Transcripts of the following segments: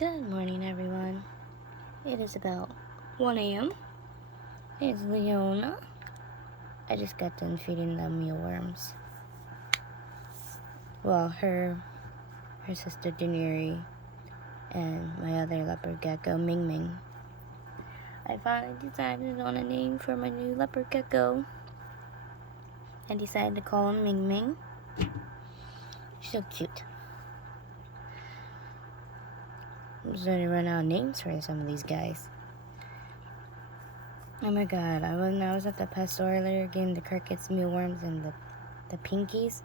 Good morning, everyone. It is about 1 a.m. It's Leona. I just got done feeding the mealworms. Well, her sister Daenerys, and my other leopard gecko, Ming Ming. I finally decided on a name for my new leopard gecko. I decided to call him Ming Ming. He's so cute. I'm starting to run out of names for some of these guys. Oh my god, I was at the pet store earlier getting the crickets, mealworms, and the pinkies.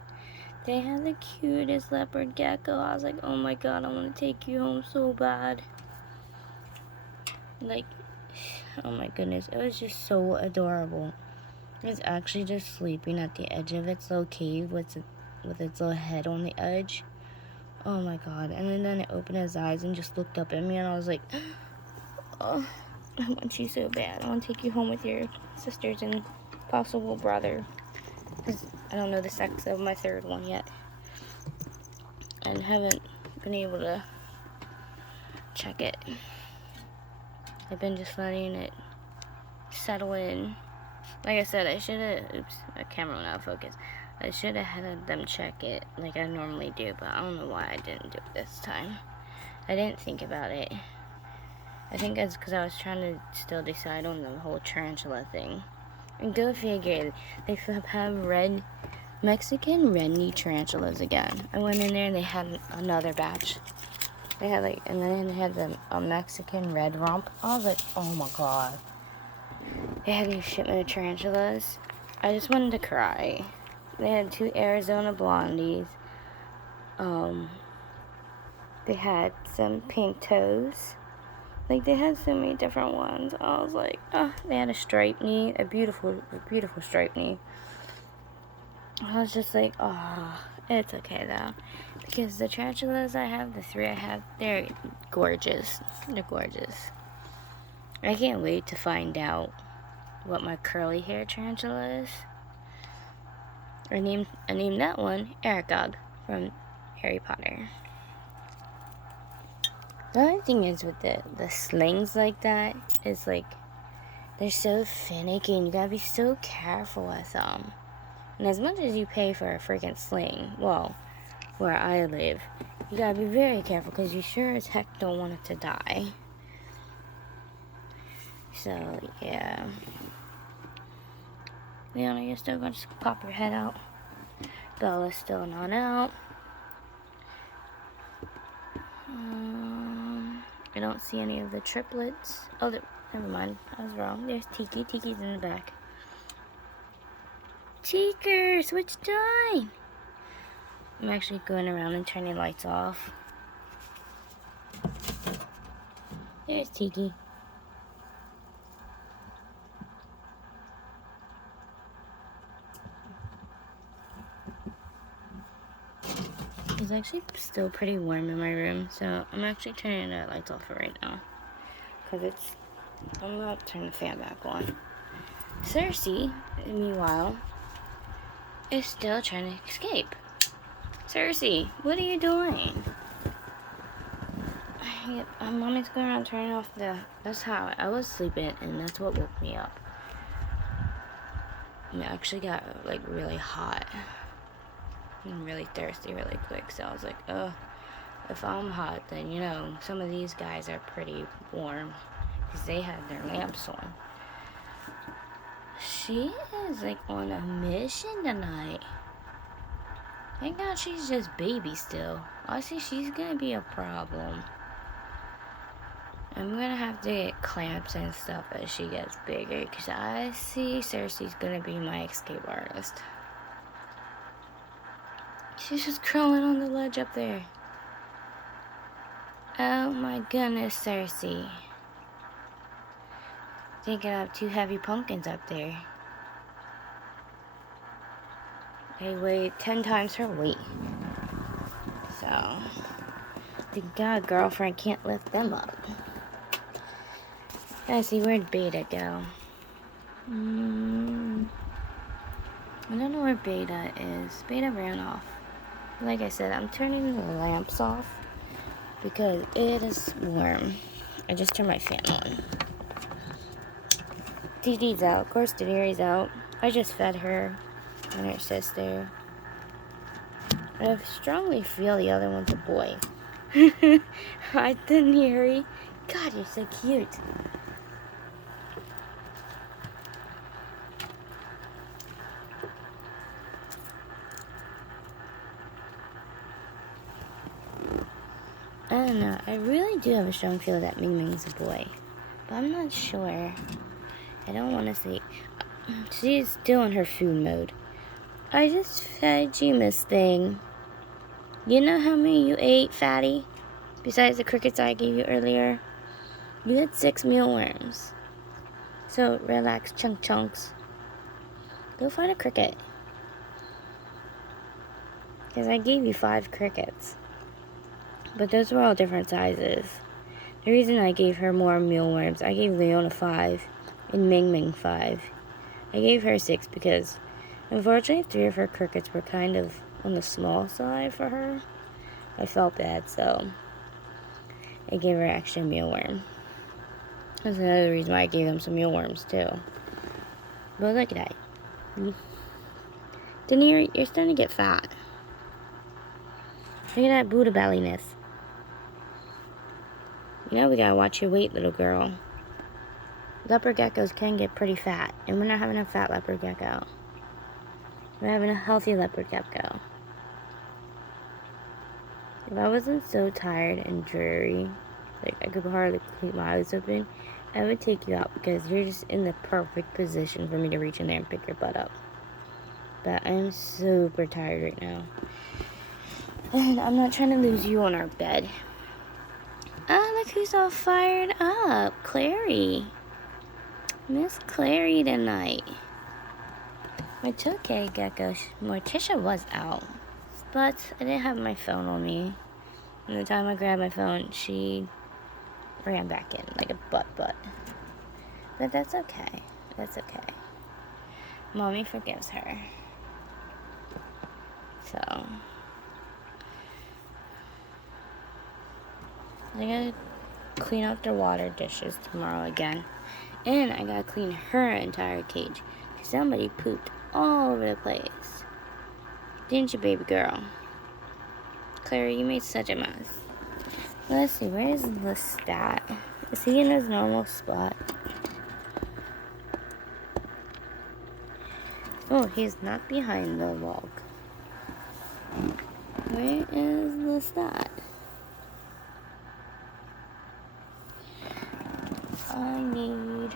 They had the cutest leopard gecko. I was like, oh my god, I want to take you home so bad. Like, oh my goodness, it was just so adorable. It was actually just sleeping at the edge of its little cave with its little head on the edge. Oh my god. And then it opened its eyes and just looked up at me, and I was like, oh, I want you so bad. I want to take you home with your sisters and possible brother. Because I don't know the sex of my third one yet. And haven't been able to check it. I've been just letting it settle in. Like I said, I should have, oops, my camera went out of focus. I should have had them check it like I normally do, but I don't know why I didn't do it this time. I didn't think about it. I think it's because I was trying to still decide on the whole tarantula thing. And go figure, they have Mexican red-knee tarantulas again. I went in there and they had another batch. They had and then they had the Mexican red rump. I was like, oh my god. They had these shipment of tarantulas. I just wanted to cry. They had 2 Arizona blondies. They had some pink toes. They had so many different ones. I was like, oh, they had a striped knee, a beautiful striped knee. I was just like, oh, it's okay though. Because the tarantulas I have, the 3 I have, they're gorgeous. They're gorgeous. I can't wait to find out what my curly hair tarantula is. I named that one Aragog from Harry Potter. The only thing is with the slings like that is they're so finicky and you gotta be so careful with them. And as much as you pay for a freaking sling, well, where I live, you gotta be very careful because you sure as heck don't want it to die. So, yeah. Leona, you're still gonna just pop your head out. Bella's still not out. I don't see any of the triplets. Oh, never mind. I was wrong. There's Tiki. Tiki's in the back. Cheekers, which time? I'm actually going around and turning lights off. There's Tiki. It's actually still pretty warm in my room, so I'm actually turning the lights off right now. Because I'm going to turn the fan back on. Cersei, meanwhile, is still trying to escape. Cersei, what are you doing? Mommy's going around turning off that's how I was sleeping, and that's what woke me up. I actually got really hot and really thirsty really quick, so I was like, oh, if I'm hot, then some of these guys are pretty warm because they had their lamps on. She is on a mission tonight. Thank God she's just baby still. I see she's gonna be a problem. I'm gonna have to get clamps and stuff as she gets bigger because I see Cersei's gonna be my escape artist. She's just crawling on the ledge up there. Oh my goodness, Cersei. Thinking I have 2 heavy pumpkins up there. They weigh 10 times her weight. So, thank God girlfriend can't lift them up. I see, where'd Beta go? I don't know where Beta is. Beta ran off. Like I said, I'm turning the lamps off because it is warm. I just turned my fan on. DD's out. Of course, Daenerys out. I just fed her and her sister. I strongly feel the other one's a boy. Hi, Daenerys. God, you're so cute. I don't know. I really do have a strong feel that Ming Ming's a boy. But I'm not sure. I don't want to say. She's still in her food mode. I just fed you, Miss Thing. You know how many you ate, fatty? Besides the crickets I gave you earlier? You had 6 mealworms. So relax, chunks. Go find a cricket. Because I gave you 5 crickets. But those were all different sizes. The reason I gave her more mealworms, I gave Leona 5 and Ming Ming 5. I gave her 6 because unfortunately 3 of her crickets were kind of on the small side for her. I felt bad, so I gave her extra mealworm. That's another reason why I gave them some mealworms too. But look at that. Daenerys, you're starting to get fat. Look at that Buddha belliness. You know we gotta watch your weight, little girl. Leopard geckos can get pretty fat, and we're not having a fat leopard gecko. We're having a healthy leopard gecko. If I wasn't so tired and dreary, like I could hardly keep my eyes open, I would take you out because you're just in the perfect position for me to reach in there and pick your butt up. But I'm super tired right now. And I'm not trying to lose you on our bed. Oh, look who's all fired up. Clary. Miss Clary tonight. My 2K gecko, Morticia was out. But I didn't have my phone on me. And the time I grabbed my phone, she ran back in like a butt. But that's okay. That's okay. Mommy forgives her. So I gotta clean out their water dishes tomorrow again. And I gotta clean her entire cage. Somebody pooped all over the place. Didn't you, baby girl? Clary, you made such a mess. Let's see, where is Lestat? Is he in his normal spot? Oh, he's not behind the log. Where is Lestat? I need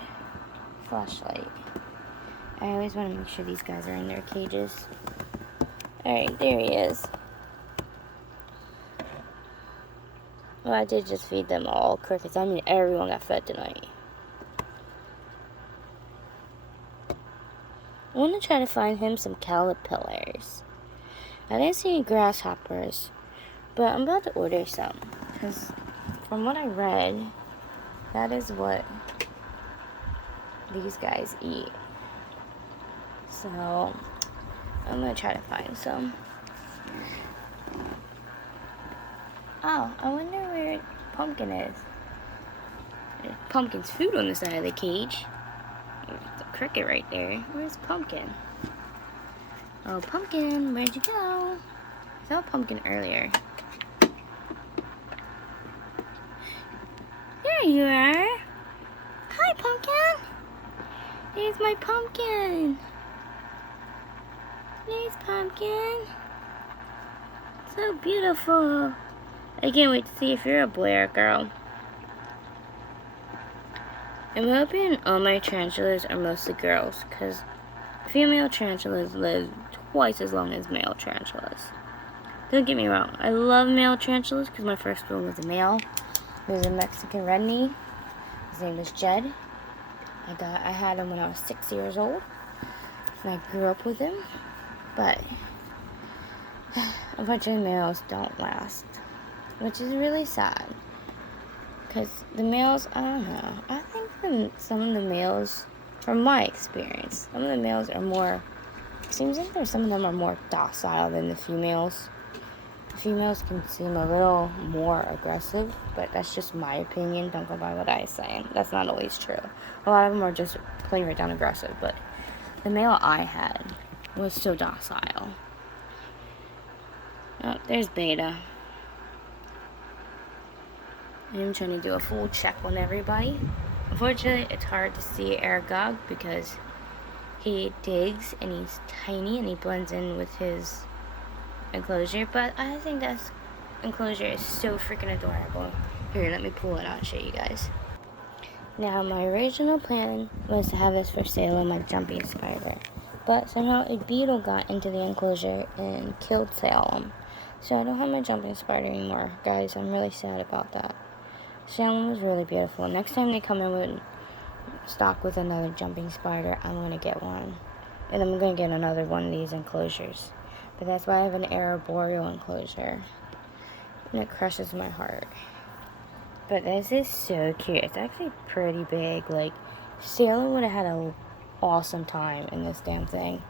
flashlight. I always want to make sure these guys are in their cages. Alright, there he is. Well, I did just feed them all crickets. I mean, everyone got fed tonight. I want to try to find him some caterpillars. I didn't see any grasshoppers, but I'm about to order some. Because from what I read, that is what these guys eat. So I'm going to try to find some. Oh, I wonder where Pumpkin is. There's Pumpkin's food on the side of the cage. There's a cricket right there. Where's Pumpkin? Oh, Pumpkin, where'd you go? I saw Pumpkin earlier. There you are. Hi, Pumpkin. There's my Pumpkin. There's Pumpkin. So beautiful. I can't wait to see if you're a boy or a girl. I'm hoping all my tarantulas are mostly girls, because female tarantulas live twice as long as male tarantulas. Don't get me wrong, I love male tarantulas because my first one was a male. He was a Mexican red knee. His name was Jed. I had him when I was 6 years old, and I grew up with him. But unfortunately, males don't last, which is really sad. Because the males, I don't know. I think some of the males, from my experience, some of the males are more, it seems like some of them are more docile than the females. Females can seem a little more aggressive, but that's just my opinion. Don't go by what I say. That's not always true. A lot of them are just plain right down aggressive, but the male I had was so docile. Oh, there's Beta. I'm trying to do a full check on everybody. Unfortunately, it's hard to see Aragog because he digs and he's tiny and he blends in with his enclosure, but I think that enclosure is so freaking adorable. Here, let me pull it out and show you guys. Now, my original plan was to have this for sale on my jumping spider, but somehow a beetle got into the enclosure and killed Salem. So I don't have my jumping spider anymore. Guys, I'm really sad about that. Salem was really beautiful. Next time they come in with stock with another jumping spider, I'm going to get one. And I'm going to get another one of these enclosures. But that's why I have an arboreal enclosure. And it crushes my heart. But this is so cute. It's actually pretty big. Like, Salem would have had an awesome time in this damn thing.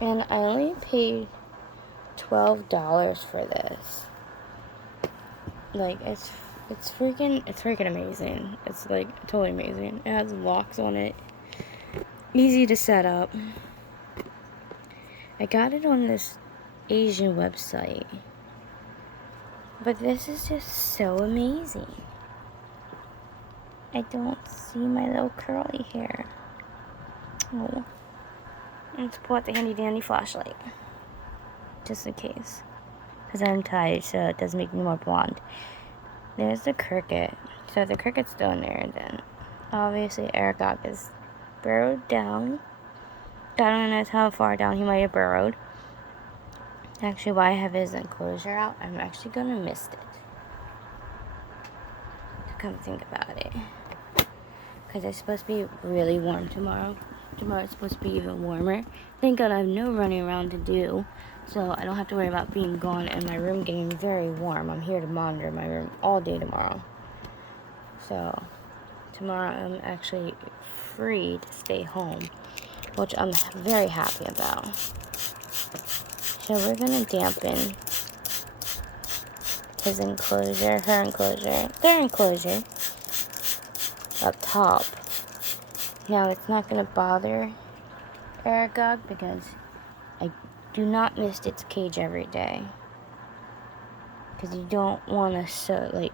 And I only paid $12 for this. Like, it's freaking amazing. It's like totally amazing. It has locks on it. Easy to set up. I got it on this Asian website. But this is just so amazing. I don't see my little curly hair. Oh. Let's pull out the handy dandy flashlight. Just in case. Because I'm tired, so it doesn't make me more blonde. There's the cricket. So the cricket's still in there, and then obviously Aragog is burrowed down. I don't know how far down he might have burrowed. Actually, while I have his enclosure out, I'm actually gonna miss it. To come think about it. Because it's supposed to be really warm tomorrow. Tomorrow it's supposed to be even warmer. Thank God I have no running around to do. So I don't have to worry about being gone and my room getting very warm. I'm here to monitor my room all day tomorrow. So tomorrow I'm actually free to stay home, which I'm very happy about. So we're gonna dampen his enclosure, her enclosure, their enclosure up top. Now it's not gonna bother Aragog because I do not mist its cage every day. Because you don't want to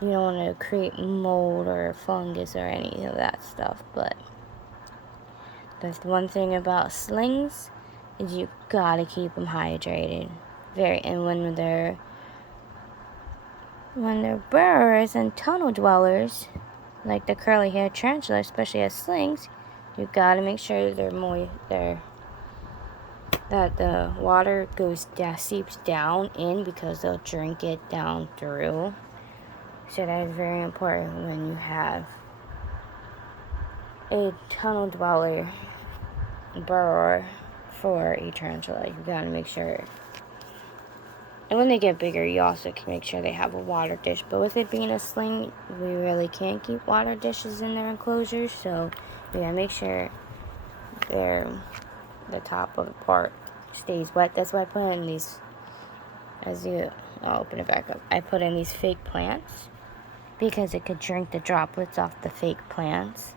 you don't want to create mold or fungus or any of that stuff. But the one thing about slings is you gotta keep them hydrated. And when they're burrowers and tunnel dwellers, like the curly-haired tarantula, especially as slings, you gotta make sure they're moist. That the water seeps down in because they'll drink it down through. So that is very important when you have a tunnel dweller burrower for a tarantula. You gotta make sure. And when they get bigger, you also can make sure they have a water dish. But with it being a sling, we really can't keep water dishes in their enclosures. So you gotta make sure the top of the part stays wet. That's why I put in these, I'll open it back up. I put in these fake plants because it could drink the droplets off the fake plants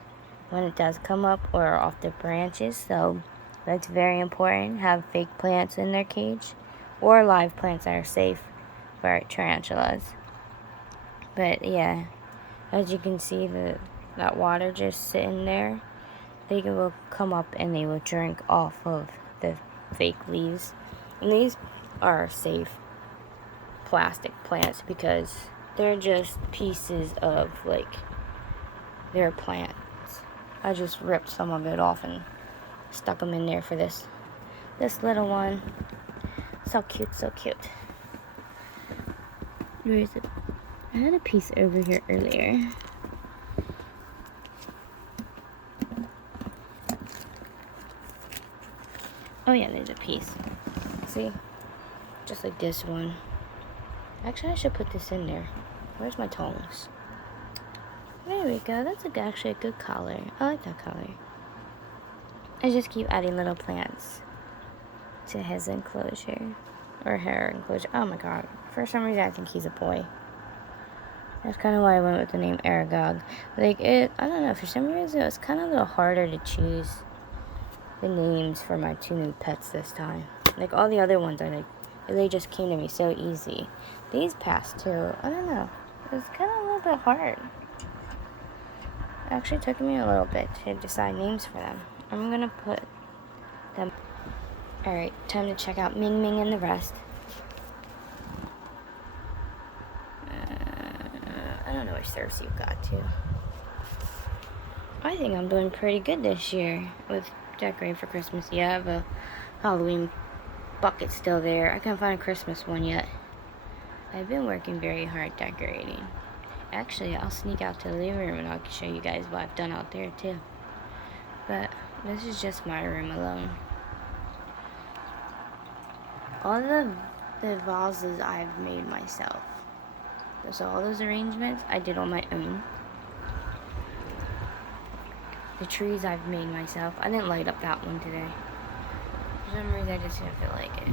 when it does come up or off the branches. So that's very important. Have fake plants in their cage or live plants that are safe for tarantulas. But yeah, as you can see, that water just sitting there, they will come up and they will drink off of the fake leaves. And these are safe plastic plants because they're just pieces of their plants. I just ripped some of it off and stuck them in there for this little one. So cute, so cute. Where is it? I had a piece over here earlier. Oh yeah, there's a piece. See? Just like this one. Actually, I should put this in there. Where's my tongs? There we go. That's actually a good color. I like that color. I just keep adding little plants to his enclosure. or hair enclosure. Oh my god. For some reason, I think he's a boy. That's kind of why I went with the name Aragog. Like, I don't know, for some reason, it was kind of a little harder to choose the names for my 2 new pets this time. Like, all the other ones are like, they just came to me so easy. These past 2, I don't know. It was kind of a little bit hard. It actually took me a little bit to decide names for them. I'm gonna put them. Alright, time to check out Ming Ming and the rest. I don't know which service you've got to. I think I'm doing pretty good this year with decorating for Christmas. Yeah, I have a Halloween bucket still there. I can't find a Christmas one yet. I've been working very hard decorating. Actually, I'll sneak out to the living room and I'll show you guys what I've done out there too. But this is just my room alone. All the vases I've made myself. So all those arrangements I did on my own. The trees I've made myself. I didn't light up that one today. For some reason I just didn't feel like it.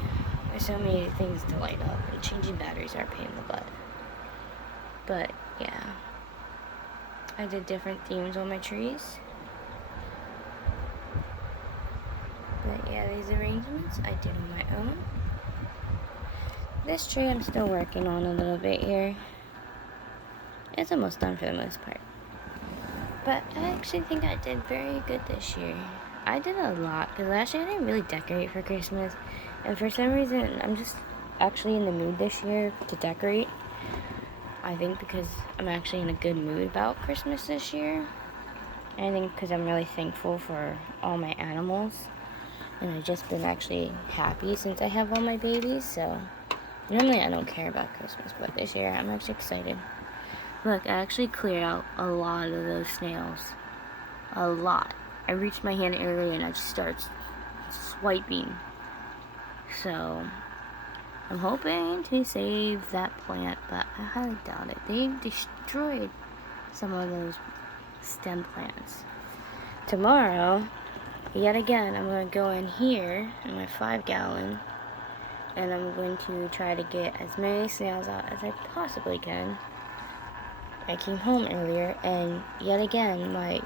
There's so many things to light up, and changing batteries are a pain in the butt. But yeah, I did different themes on my trees. But yeah, these arrangements I did on my own. This tree I'm still working on a little bit here. It's almost done for the most part. But I actually think I did very good this year. I did a lot, because last year I didn't really decorate for Christmas. And for some reason, I'm just actually in the mood this year to decorate. I think because I'm actually in a good mood about Christmas this year. And I think because I'm really thankful for all my animals. And I've just been actually happy since I have all my babies, so normally I don't care about Christmas, but this year I'm actually excited. Look, I actually cleared out a lot of those snails. A lot. I reached my hand earlier and I just started swiping. So, I'm hoping to save that plant, but I highly doubt it. They destroyed some of those stem plants. Tomorrow, yet again, I'm going to go in here in my 5-gallon and I'm going to try to get as many snails out as I possibly can. I came home earlier and yet again I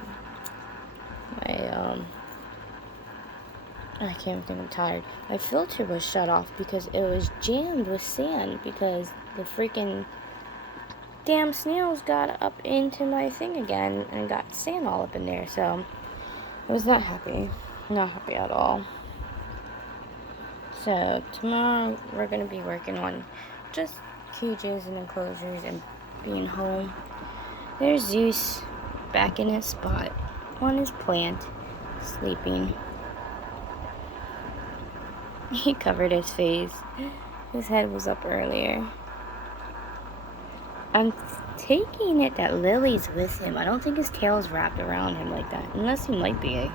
can't think, I'm tired. My filter was shut off because it was jammed with sand because the freaking damn snails got up into my thing again and got sand all up in there, so I was not happy. Not happy at all. So tomorrow we're going to be working on just cages and enclosures and being home. There's Zeus back in his spot on his plant, sleeping. He covered his face. His head was up earlier. I'm taking it that Lily's with him. I don't think his tail's wrapped around him like that, unless he might be.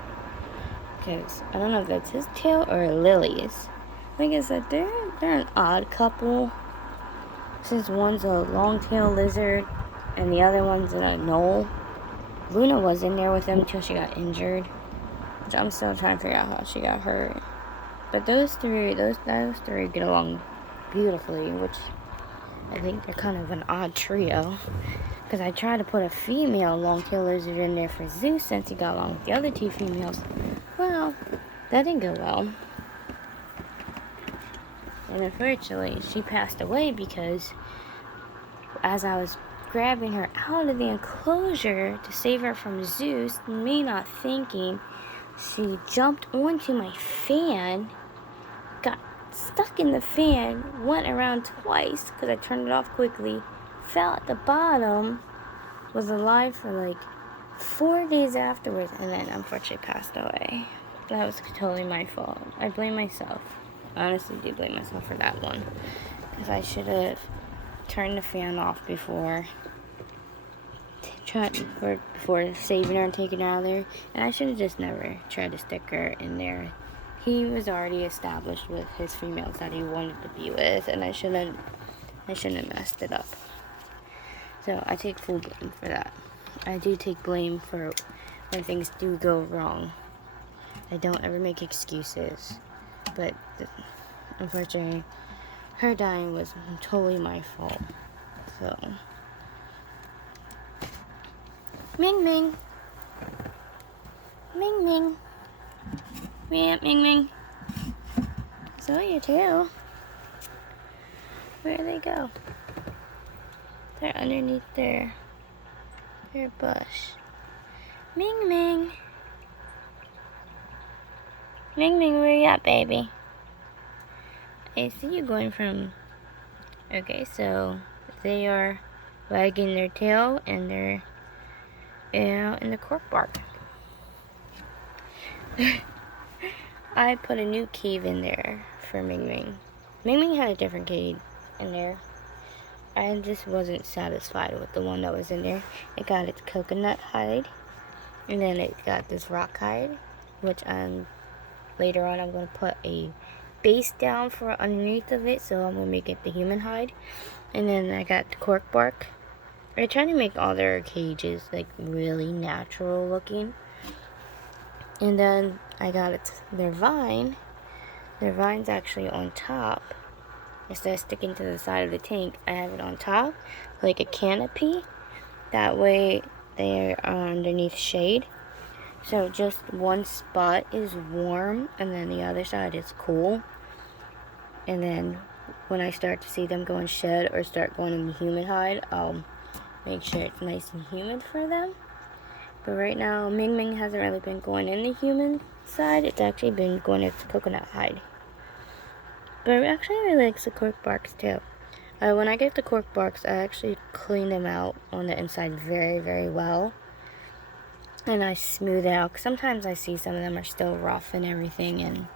Because I don't know if that's his tail or Lily's. Like I said, they're an odd couple. Since one's a long-tailed lizard and the other one's a knoll. Luna was in there with them until she got injured, which I'm still trying to figure out how she got hurt. But those three get along beautifully, which I think they're kind of an odd trio. Because I tried to put a female long-tailed lizard in there for Zeus since he got along with the other 2 females. Well, that didn't go well. And unfortunately, she passed away because as I was grabbing her out of the enclosure to save her from Zeus, me not thinking, she jumped onto my fan, got stuck in the fan, went around twice because I turned it off quickly, fell at the bottom, was alive for like 4 days afterwards, and then unfortunately passed away. That was totally my fault. I blame myself. I honestly do blame myself for that one, because I should have turned the fan off before saving her and taking her out of there, and I should have just never tried to stick her in there. He was already established with his females that he wanted to be with, and I shouldn't have messed it up. So I take full blame for that. I do take blame for when things do go wrong. I don't ever make excuses, but unfortunately her dying was totally my fault. So, Ming Ming, Ming Ming, yeah, Ming Ming. Saw you too. Where'd they go? They're underneath their bush. Ming Ming, Ming Ming, where you at, baby? I see you going from. Okay, so they are wagging their tail and they're in the cork bark. I put a new cave in there for Ming Ming. Ming Ming had a different cave in there. I just wasn't satisfied with the one that was in there. It got its coconut hide, and then it got this rock hide, which later on I'm going to put a base down for underneath of it, so I'm going to make it the human hide. And then I got the cork bark. I try to make all their cages like really natural looking. And then I got their vine. Their vine's actually on top. Instead of sticking to the side of the tank, I have it on top, like a canopy. That way they're underneath shade. So just one spot is warm, and then the other side is cool. And then when I start to see them go in shed or start going in the humid hide, I'll make sure it's nice and humid for them. But right now, Ming Ming hasn't really been going in the human side. It's actually been going in the coconut hide. But it actually really likes the cork barks too. When I get the cork barks, I actually clean them out on the inside very, very well. And I smooth it out. 'Cause sometimes I see some of them are still rough and everything, and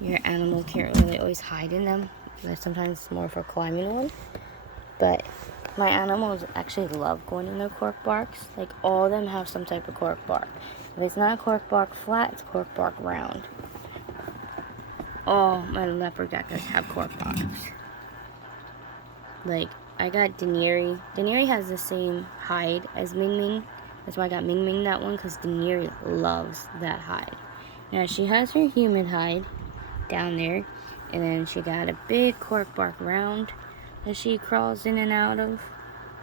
your animal can't really always hide in them. Sometimes it's more for climbing one. But my animals actually love going in their cork barks. Like, all of them have some type of cork bark. If it's not cork bark flat, it's cork bark round. All my leopard geckos have cork barks. Like, I got Daenerys. Daenerys has the same hide as Ming Ming. That's why I got Ming Ming that one, because Daenerys loves that hide. Now, she has her human hide down there. And then she got a big cork bark round that she crawls in and out of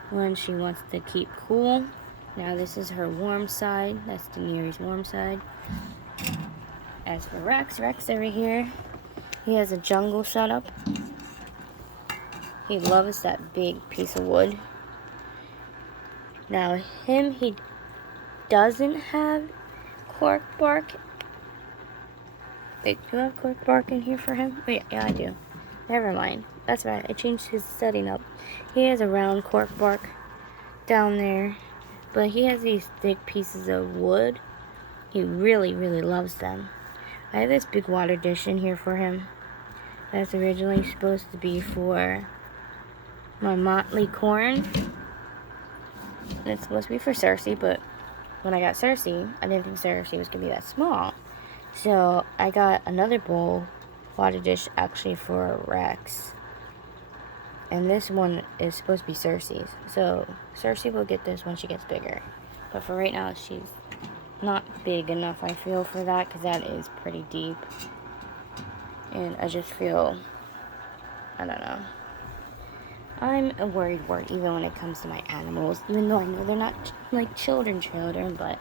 when she wants to keep cool. Now, this is her warm side. That's Daenerys' warm side. As for Rex over here, he has a jungle setup. He loves that big piece of wood. Now, he doesn't have cork bark. Wait, do I have cork bark in here for him? Oh, yeah, I do. Never mind. That's right, I changed his setting up. He has a round cork bark down there, but he has these thick pieces of wood. He really, really loves them. I have this big water dish in here for him. That's originally supposed to be for my motley corn. And it's supposed to be for Cersei, but when I got Cersei, I didn't think Cersei was going to be that small. So I got another bowl, water dish, actually for Rex. And this one is supposed to be Cersei's. So Cersei will get this when she gets bigger. But for right now, she's not big enough, I feel, for that, because that is pretty deep. And I just feel, I don't know. I'm a worried even when it comes to my animals. Even though I know they're not like children, but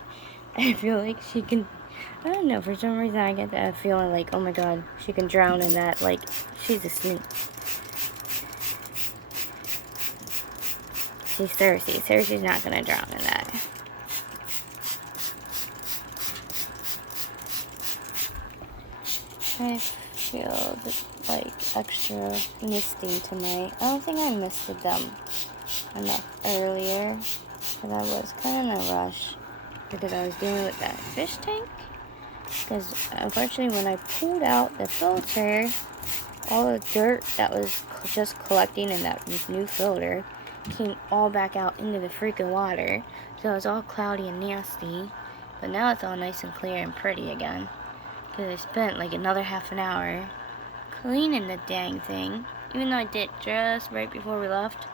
I feel like she can, I don't know, for some reason I get that feeling like, oh my god, she can drown in that, like, she's a snake. She's Cersei. Cersei's not gonna drown in that. I feel like extra misty tonight. I don't think I misted them enough earlier, because I was kind of in a rush because I was dealing with that fish tank. Because unfortunately, when I pulled out the filter, all the dirt that was just collecting in that new filter came all back out into the freaking water. So it was all cloudy and nasty. But now it's all nice and clear and pretty again. Because I spent like another half an hour cleaning the dang thing. Even though I did just right before we left.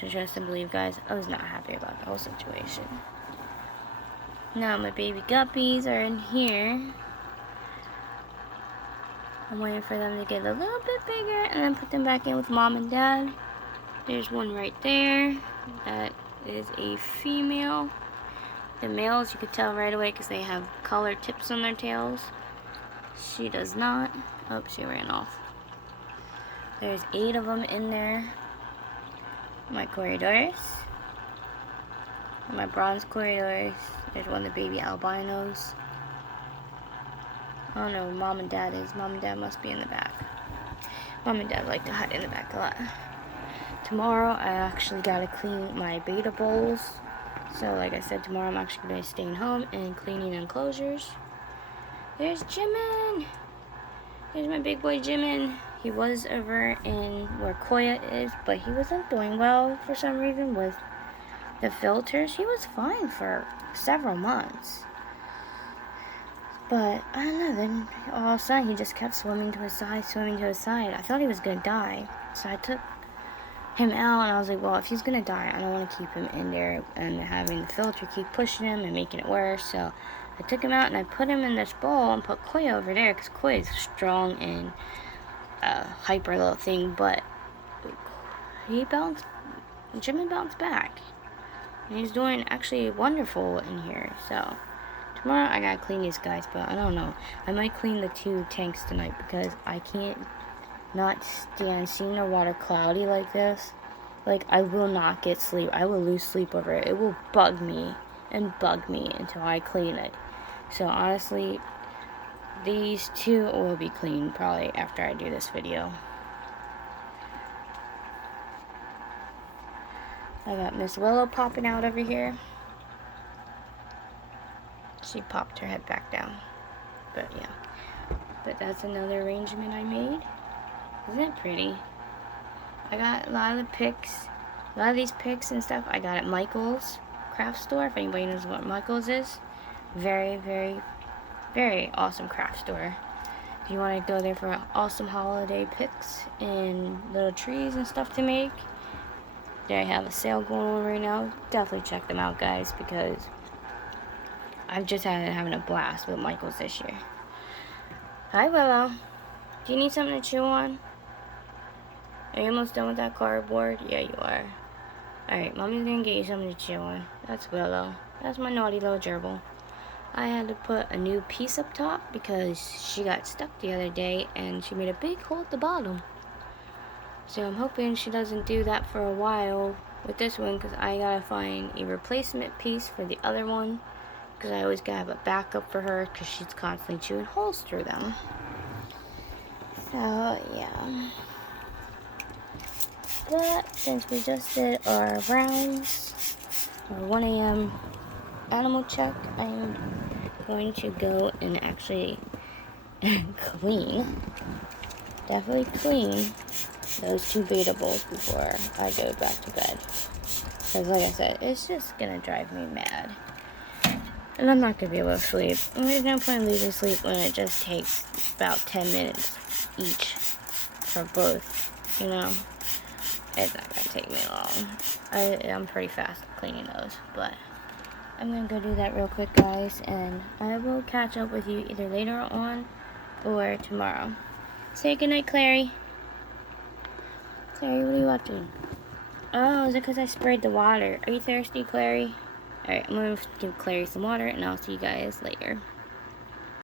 So trust and believe, guys, I was not happy about the whole situation. Now my baby guppies are in here. I'm waiting for them to get a little bit bigger and then put them back in with mom and dad. There's one right there. That is a female. The males, you could tell right away because they have colored tips on their tails. She does not. Oh, she ran off. There's 8 of them in there. My corridors. My bronze corridors. There's one of the baby albinos. I don't know where mom and dad is. Mom and dad must be in the back. Mom and dad like to hide in the back a lot. Tomorrow I actually gotta clean my beta bowls. So like I said, tomorrow I'm actually gonna be staying home and cleaning enclosures. There's Jimin. There's my big boy Jimin. He was over in where Koya is, but he wasn't doing well for some reason with the filters. He was fine for several months. But I don't know, then all of a sudden he just kept swimming to his side, swimming to his side. I thought he was gonna die. So I took him out and I was like, well, if he's gonna die, I don't want to keep him in there and having the filter keep pushing him and making it worse. So I took him out and I put him in this bowl and put Koya over there because Koya is strong and hyper little thing, but Jimin bounced back. And he's doing actually wonderful in here. So tomorrow I gotta clean these guys, but I don't know. I might clean the 2 tanks tonight because I can't not stand seeing the water cloudy like this. Like, I will not get sleep. I will lose sleep over it. It will bug me and bug me until I clean it. So honestly, these 2 will be cleaned probably after I do this video. I got Miss Willow popping out over here. She popped her head back down. But yeah. But that's another arrangement I made. Isn't it pretty? I got a lot of the picks. A lot of these picks and stuff I got at Michael's craft store. If anybody knows what Michael's is. Very, very, very awesome craft store. If you want to go there for awesome holiday picks and little trees and stuff to make. They have a sale going on right now. Definitely check them out, guys, because I've just having a blast with Michael's this year. Hi, Willow. Do you need something to chew on? Are you almost done with that cardboard? Yeah, you are. Alright, Mommy's gonna get you something to chew on. That's Willow. That's my naughty little gerbil. I had to put a new piece up top because she got stuck the other day and she made a big hole at the bottom. So I'm hoping she doesn't do that for a while with this one because I gotta find a replacement piece for the other one because I always gotta have a backup for her because she's constantly chewing holes through them. So yeah. But since we just did our rounds, our 1 a.m. animal check, I'm going to go and actually definitely clean those 2 beta bowls before I go back to bed. Because like I said, it's just going to drive me mad. And I'm not going to be able to sleep. There's no point in losing sleep when it just takes about 10 minutes each for both, you know. It's not going to take me long. I'm pretty fast at cleaning those, but I'm going to go do that real quick, guys, and I will catch up with you either later on or tomorrow. Say goodnight, Clary. Clary, what are you watching? Oh, is it because I sprayed the water? Are you thirsty, Clary? Alright, I'm going to give Clary some water, and I'll see you guys later.